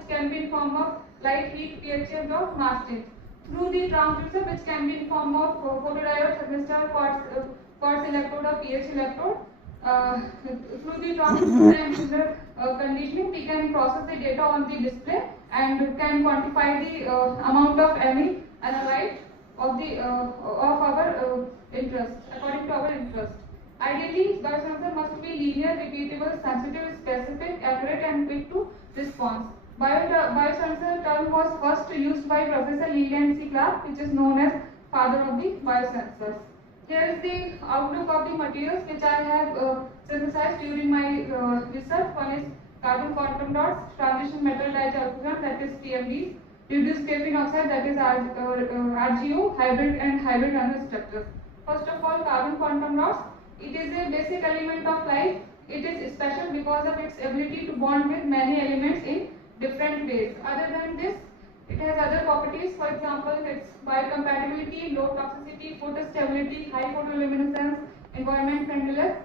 which can be in form of light, heat, pH change or mass change. Through the transducer, which can be in form of photodiode, thermistor, quartz electrode or pH electrode. Through the transducer and user conditioning, we can process the data on the display and can quantify the amount of any analyte of our interest according to our interest. Ideally, biosensor must be linear, repeatable, sensitive, specific, accurate, and quick to response. Biosensor term was first used by Professor Leland C. Clark, which is known as father of the biosensors. Here is the outlook of the materials which I have synthesized during my research. One is carbon quantum dots, transition metal dichalcogen, that is TMDs, reduced graphene oxide, that is RGO, hybrid and hybrid nanostructures. First of all, carbon quantum dots. It is a basic element of life. It is special because of its ability to bond with many elements in different ways. Other than this, it has other properties. For example, its biocompatibility, low toxicity, photostability, high photoluminescence, environment friendliness,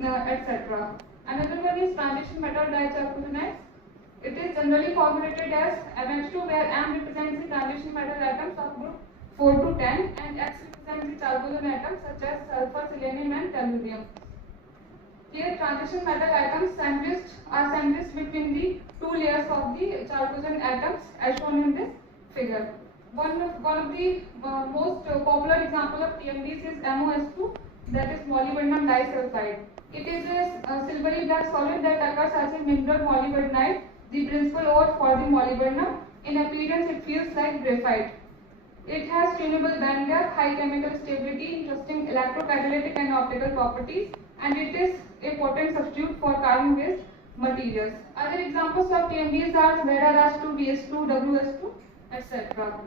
etc. Another one is transition metal dichalcogenides. It is generally formulated as MH2, where M represents the transition metal atoms of group 4 to 10 and X represents the chalcogen atoms such as sulfur, selenium and tellurium. Here transition metal atoms are sandwiched between the two layers of the chalcogen atoms as shown in this figure. One of the most popular example of TMDs is MOS2, that is molybdenum disulfide. It is a silvery black solid that occurs as a mineral molybdenite, the principal ore for the molybdenum. In appearance, it feels like graphite. It has tunable band gap, high chemical stability, interesting electrocatalytic and optical properties, and it is a potent substitute for carbon-based materials. Other examples of TMDs are ZrS2, VS2, WS2, etc.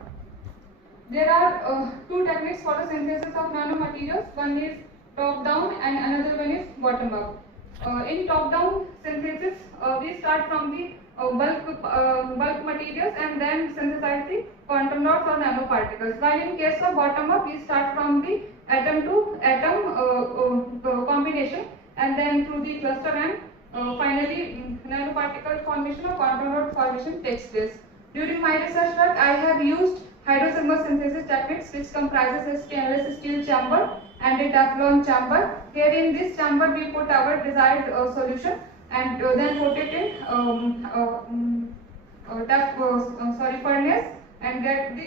There are two techniques for the synthesis of nanomaterials. One is top-down and another one is bottom-up. In top-down synthesis, we start from the bulk materials and then synthesize the quantum dots or nanoparticles. While in case of bottom-up, we start from the atom to atom combination and then through the cluster and finally nanoparticle formation or quantum dot formation takes place. During my research work, I have used hydrothermal synthesis techniques, which comprises a stainless steel chamber and a Teflon chamber. Here in this chamber, we put our desired solution and then put it in furnace and get the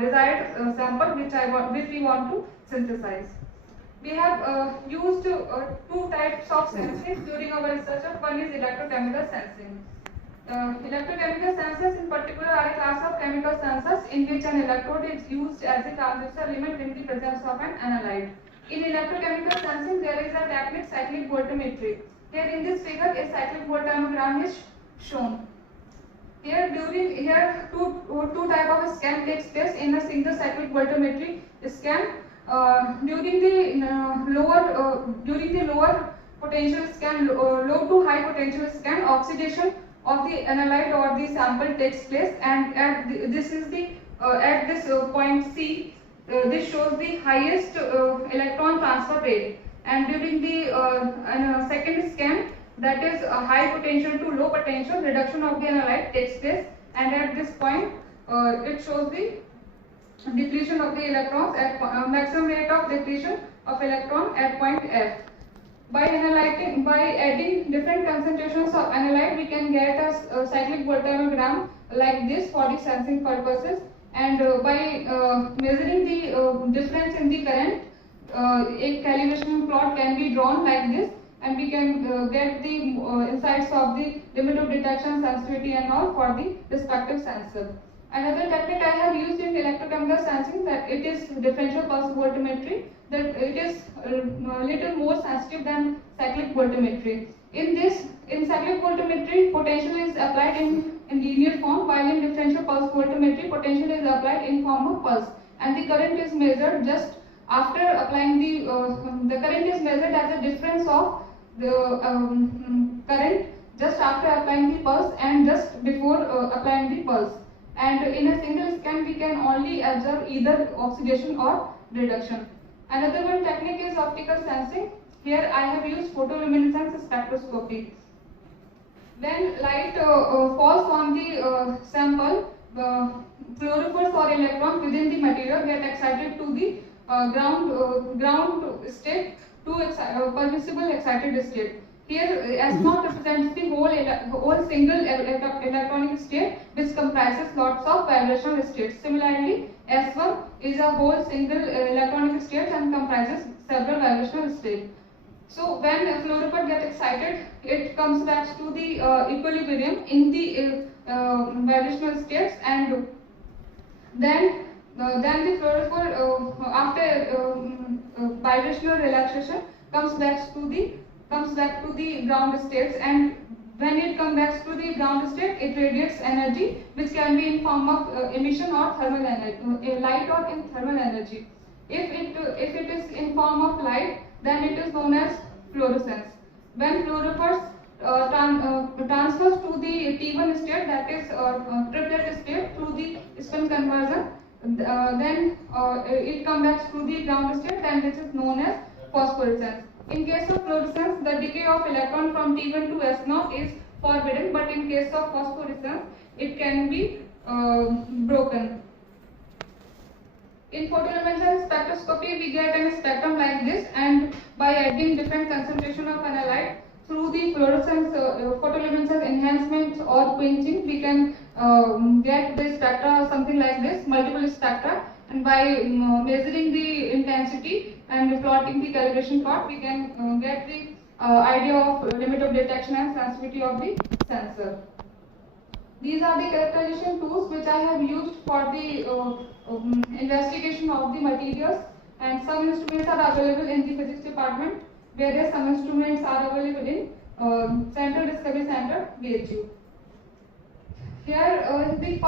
desired sample which we want to synthesize. We have used two types of sensing during our research. One is electrochemical sensing. Electrochemical sensors in particular are a class of chemical sensors in which an electrode is used as a transducer element in the presence of an analyte. In electrochemical sensing, there is a technique cyclic voltammetry. Here in this figure, a cyclic voltammogram is shown. Here two type of scan takes place in a single cyclic voltammetry scan. During the lower potential scan, low to high potential scan, oxidation of the analyte or the sample takes place, and at this point C, this shows the highest electron transfer rate. And during the second scan, that is high potential to low potential, reduction of the analyte takes place, and at this point it shows the depletion of the electrons at maximum rate of depletion of electron at point F. By adding different concentrations of analyte, we can get a cyclic voltammogram like this for the sensing purposes. And by measuring the difference in the current, a calibration plot can be drawn like this, and we can get the insights of the limit of detection, sensitivity, and all for the respective sensor. Another technique I have used in electrochemical sensing, that it is differential pulse voltammetry, that it is little more sensitive than cyclic voltammetry. In cyclic voltammetry, potential is applied in linear form, while in differential pulse voltammetry, potential is applied in form of pulse, and the current is measured just after applying the current is measured as a difference of the current just after applying the pulse and just before applying the pulse. And in a single scan, we can only observe either oxidation or reduction. Another one technique is optical sensing. Here I have used photoluminescence spectroscopy. When light falls on the sample, fluorophores or electrons within the material get excited to the ground state to permissible excited state. Here, S0 represents the whole single electronic state, which comprises lots of vibrational states. Similarly, S1 is a whole single electronic state and comprises several vibrational states. So when a fluorophore gets excited, it comes back to the equilibrium in the vibrational states, and then the fluorophore after vibrational relaxation comes back to the ground states, and when it comes back to the ground state, it radiates energy, which can be in form of emission or thermal energy, light or in thermal energy. If it is in form of light, then it is known as fluorescence. When fluorophores transfers to the T1 state, that is triplet state, through the spin conversion, then it comes back to the ground state, then this is known as phosphorescence. In case of fluorescence, the decay of electron from T1 to S0 is forbidden, but in case of phosphorescence, it can be broken. In photoluminescence spectroscopy, we get a spectrum like this, and by adding different concentration of analyte through the fluorescence, photoluminescence enhancement or quenching, we can get the spectra something like this, multiple spectra, and by measuring the intensity and plotting the calibration plot, we can get the idea of limit of detection and sensitivity of the sensor. These are the characterization tools which I have used for the investigation of the materials, and some instruments are available in the physics department, whereas some instruments are available in Central Discovery Center, VHU. Here is the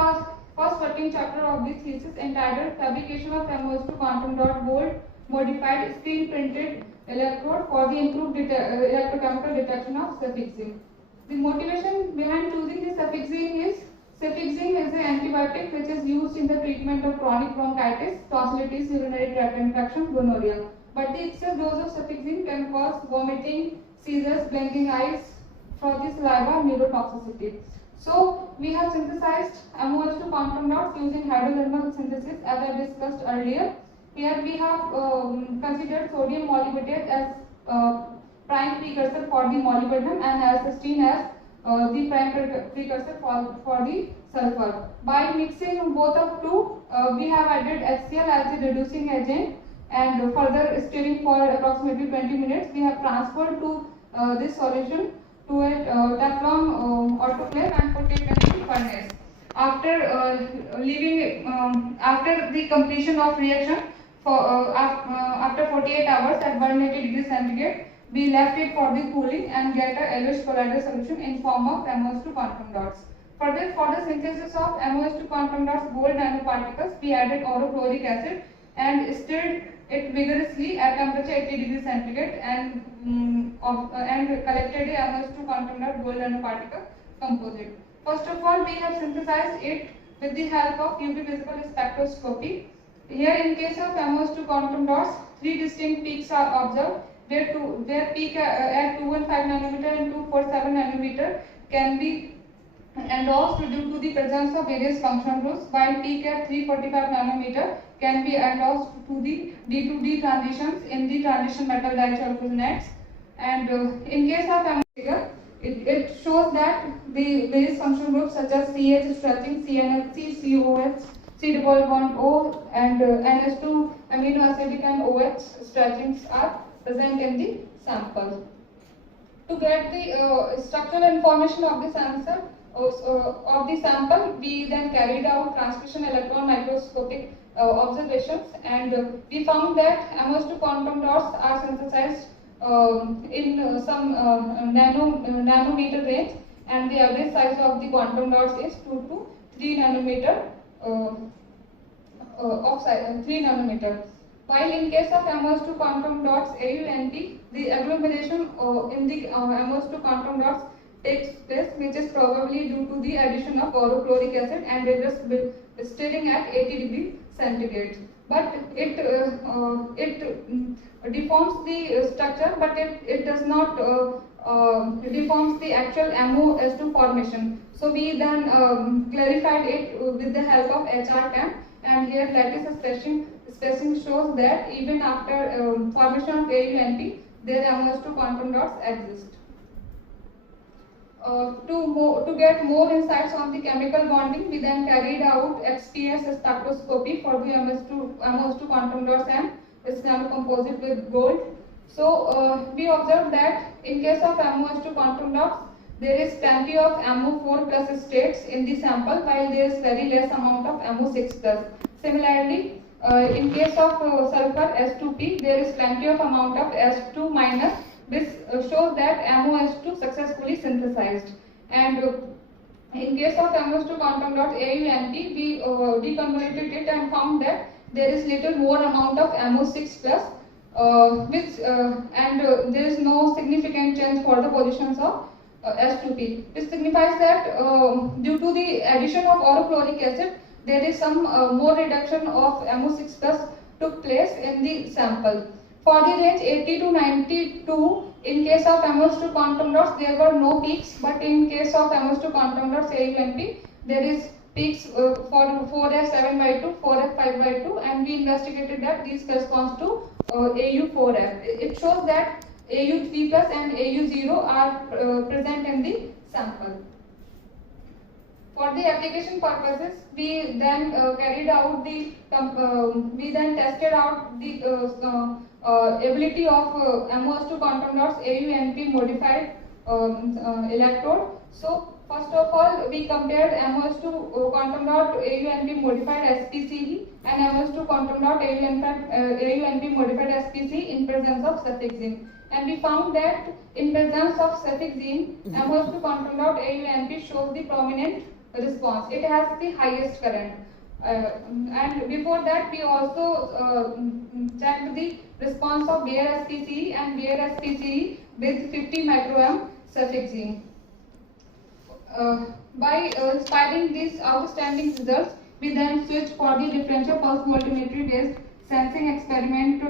first working chapter of this thesis, entitled Fabrication of MOS2 quantum dot gold modified screen printed electrode for the improved electrochemical detection of cefixime. The motivation behind choosing the cefixime is an antibiotic which is used in the treatment of chronic bronchitis, tonsillitis, urinary tract infection, gonorrhea. But the excess dose of cefixime can cause vomiting, seizures, blinking eyes, frothy saliva, and neurotoxicity. So we have synthesized MOS2 quantum dots using hydrothermal synthesis, as I discussed earlier. Here we have considered sodium molybdenate as prime precursor for the molybdenum, and L-cysteine as the prime precursor for the sulfur. By mixing both of two, we have added HCl as the reducing agent, and further stirring for approximately 20 minutes, we have transferred to this solution to a Teflon autoclave and put it in the furnace. After the completion of reaction, after 48 hours at 180 degrees centigrade, we left it for the cooling and get a yellowish colloidal solution in form of MOS2 quantum dots. For the synthesis of MOS2 quantum dots gold nanoparticles, we added orochloric acid and stirred it vigorously at temperature 80 degrees centigrade and collected a MOS2 quantum dot gold nanoparticle composite. First of all, we have synthesized it with the help of UV visible spectroscopy. Here, in case of MOS2 quantum dots, three distinct peaks are observed, where peak at 215 nanometer and 247 nanometer can be endorsed due to the presence of various functional groups, while peak at 345 nanometer can be endorsed to the D2D transitions in the transition metal disulfides. And in case of MOS, it shows that the various functional groups such as CH stretching, CNFC, COH, C double bond O, and NS2 amino acidic and OH stretchings are present in the sample. To get the structural information of the sensor of the sample, we then carried out transmission electron microscopic observations, and we found that MOS2 quantum dots are synthesized in some nanometer range, and the average size of the quantum dots is 2 to 3 nanometer of size, 3 nanometer. While in case of MOS2 quantum dots AUNT, the agglomeration in the MOS2 quantum dots takes place, which is probably due to the addition of orochloric acid and reverse stirring at 80 degrees centigrade. But it deforms the structure, but it does not deforms the actual MOS2 formation. So we then clarified it with the help of HR10, and here lattice spacing shows that even after formation of AUNP, their MOS2 quantum dots exist. To get more insights on the chemical bonding, we then carried out XPS spectroscopy for the MOS2 quantum dots and its nanocomposite with gold. So we observed that in case of MOS2 quantum dots, there is plenty of MO4 plus states in the sample, while there is very less amount of MO6 plus. Similarly, in case of sulfur S2P, there is plenty of amount of S2 minus. This shows that MOS2 successfully synthesized. And in case of MOS2 quantum dot AUNP, we deconvoluted it and found that there is little more amount of MO6 plus, there is no significant change for the positions of S2P. This signifies that due to the addition of orofluoric acid, there is some more reduction of MO6 plus took place in the sample. For the range 80 to 92, in case of MOS2 quantum dots, there were no peaks, but in case of MOS2 quantum dots AUNP, there is peaks for 4F7/2, 4F5/2, and we investigated that these corresponds to AU4F. It shows that AU3 plus and AU0 are present in the sample. For the application purposes, we then we then tested out the ability of MOS2 quantum dots AUNP modified electrode. So first of all, we compared MOS2 quantum dot AUNP modified SPCE and MOS2 quantum dot AUNP modified SPC in presence of cefixime. And we found that in presence of cefixime, MOS2 quantum dot AUNP shows the prominent response. It has the highest current. And before that, we also checked the response of bare SPCE and bare SPCE with 50 microamp cefixime. By spiling these outstanding results, we then switched for the differential pulse voltimetry based sensing experiment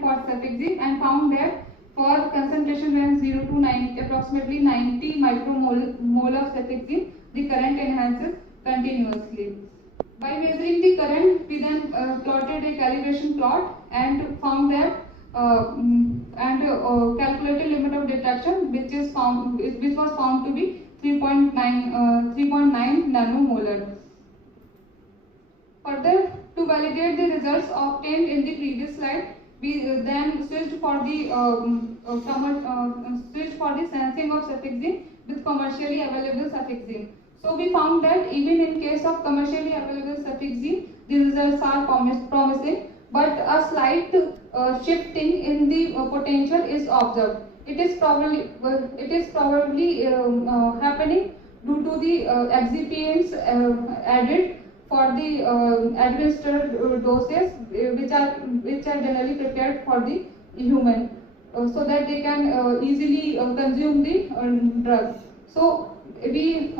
for cefixime, and found that for concentration range 0 to 9, approximately 90 micromole of cefixime, the current enhances continuously. By measuring the current, we then plotted a calibration plot and found that calculated limit of detection, which was found to be 3.9 nanomolar. Further, to validate the results obtained in the previous slide, we then switched for the sensing of cefixime with commercially available cefixime. So we found that even in case of commercially available cefixime, the results are promising, but a slight shifting in the potential is observed. It is probably happening due to the excipients added for the administered doses, which are generally prepared for the human, so that they can easily consume the drug. So we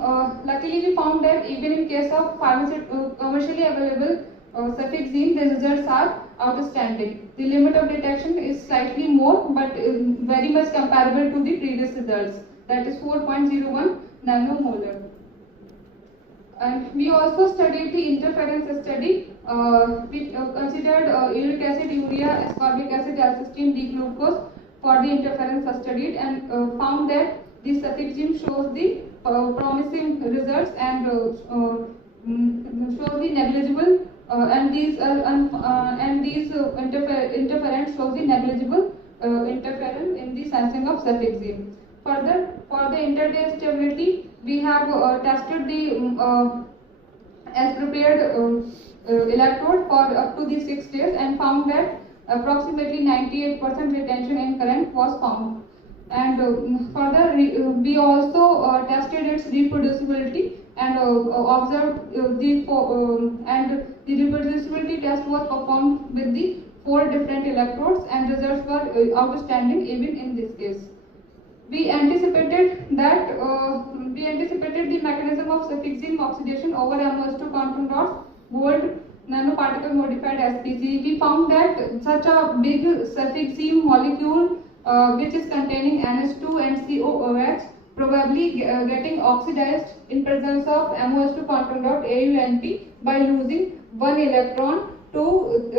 luckily we found that even in case of commercially available cefixime, the results are outstanding. The limit of detection is slightly more, but very much comparable to the previous results, that is 4.01 nanomolar. And we also studied the interference study. We considered uric acid, urea, ascorbic acid, L16, D-glucose for the interference studied, and found that the cefixime shows the promising results and shows the negligible interference shows the negligible interference in the sensing of cefixime. Further, for the interday stability, we have tested the as prepared electrode for up to the 6 days and found that approximately 98% retention in current was found. And further, we also tested its reproducibility and observed the reproducibility test was performed with the 4 different electrodes, and results were outstanding even in this case. We anticipated the mechanism of cefixime oxidation over MOS2 quantum dots, gold nanoparticle modified SPC. We found that such a big cefixime molecule which is containing NH2 and COOH, probably getting oxidized in presence of MOH2 quantum dot AuNP by losing one electron to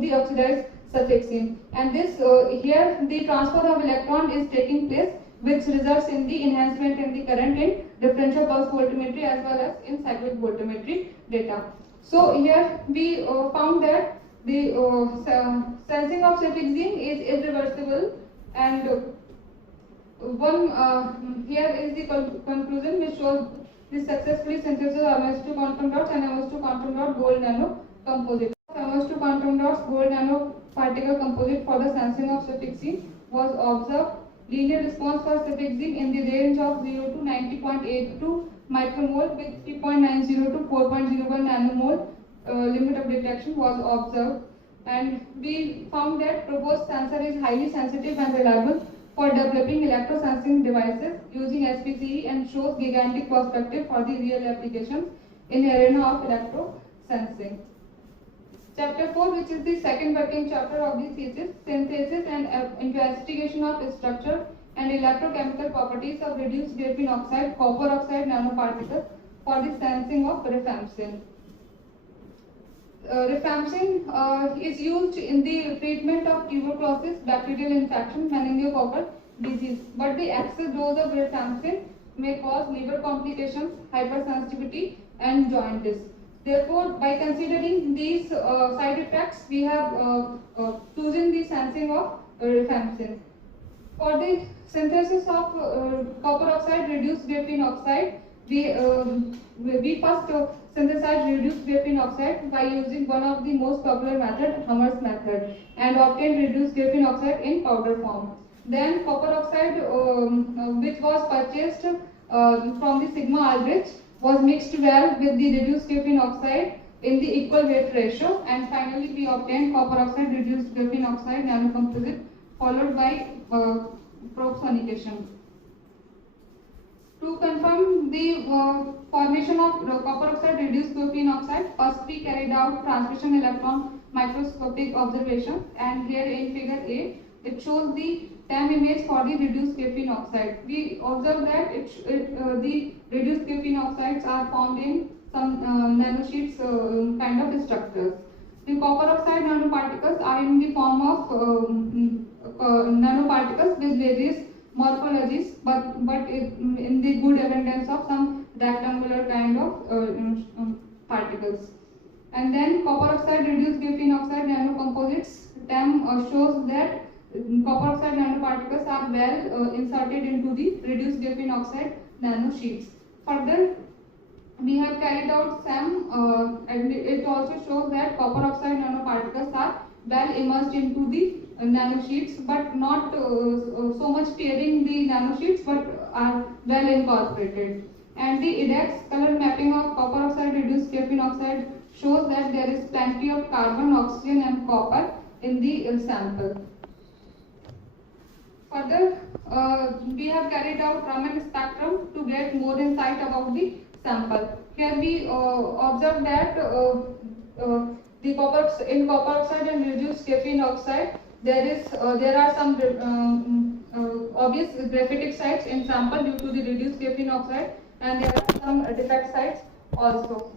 the oxidized suffixene. And this here the transfer of electron is taking place, which results in the enhancement in the current in differential pulse voltmetry as well as in cyclic voltmetry data. So here we found that the sensing of cefixime is irreversible, and here is the conclusion, which shows the successfully synthesis of MH2 quantum dots and MH2 quantum dot gold nano composite. MH2 quantum dots gold nano particle composite for the sensing of cefixime was observed. Linear response for cefixime in the range of 0 to 90.82 micromole with 3.90 to 4.01 nanomole limit of detection was observed, and we found that proposed sensor is highly sensitive and reliable for developing electrosensing devices using SPCE and shows gigantic perspective for the real applications in arena of electrosensing. Chapter 4, which is the second working chapter of the thesis, synthesis and investigation of structure and electrochemical properties of reduced graphene oxide, copper oxide nanoparticles for the sensing of rifampicin. Rifampicin is used in the treatment of tuberculosis, bacterial infection, meningococcal disease, but the excess dose of rifampicin may cause liver complications, hypersensitivity and jaundice. Therefore, by considering these side effects, we have chosen the sensing of rifampicin. For the synthesis of copper oxide reduced graphene oxide, we first synthesize reduced graphene oxide by using one of the most popular method, Hammer's method, and obtain reduced graphene oxide in powder form. Then copper oxide, which was purchased from the Sigma Aldrich, was mixed well with the reduced graphene oxide in the equal weight ratio, and finally we obtained copper oxide reduced graphene oxide nanocomposite, followed by propsonication. To confirm the formation of copper oxide reduced graphene oxide, first we carried out transmission electron microscopic observations, and here in figure A, it shows the TEM image for the reduced graphene oxide. We observe that the reduced graphene oxides are formed in some nanosheets kind of structures. The copper oxide nanoparticles are in the form of nanoparticles with various morphologies, but in the good abundance of some rectangular kind of particles. And then copper oxide reduced graphene oxide nanocomposites, TEM shows that copper oxide nanoparticles are well inserted into the reduced graphene oxide nanosheets. Further, we have carried out SEM, and it also shows that copper oxide nanoparticles are well immersed into the nanosheets, but not so much tearing the nanosheets, but are well incorporated. And the index color mapping of copper oxide reduced graphene oxide shows that there is plenty of carbon, oxygen and copper in the sample. Further, we have carried out Raman spectrum to get more insight about the sample. Here we observe that in copper oxide and reduced graphene oxide, there are some obvious graphitic sites in sample due to the reduced graphene oxide, and there are some defect sites also.